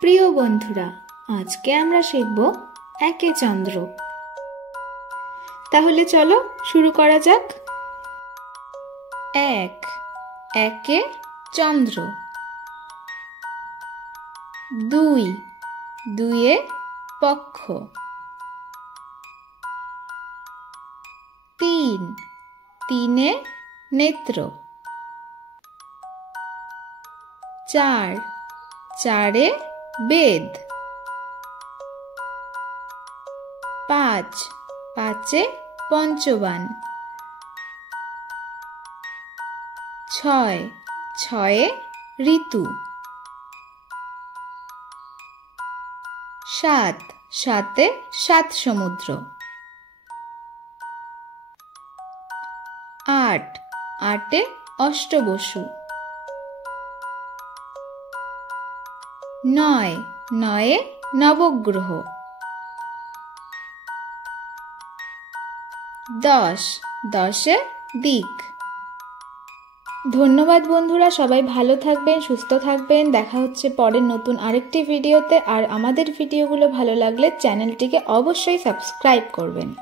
প্রিয় বন্ধুরা, আজকে আমরা শিখব একে চন্দ্র। তাহলে চলো শুরু করা যাক। এক, একে চন্দ্র। দুই, দুইয়ে পক্ষ। তিন, তিনে নেত্র। চার, চারে বেদ। পাঁচ, পাঁচে পঞ্চবান। ছয়, ছয়ে ঋতু। সাত, সাতে সাত সমুদ্র। আট, আটে অষ্টবসু। নয়, নয়ে নবগ্রহ। 10, 10এ দিক। ধন্যবাদ বন্ধুরা, সবাই ভালো থাকবেন, সুস্থ থাকবেন। দেখা হচ্ছে পরের নতুন আরেকটি ভিডিওতে। আর আমাদের ভিডিওগুলো ভালো লাগলে চ্যানেলটিকে অবশ্যই সাবস্ক্রাইব করবেন।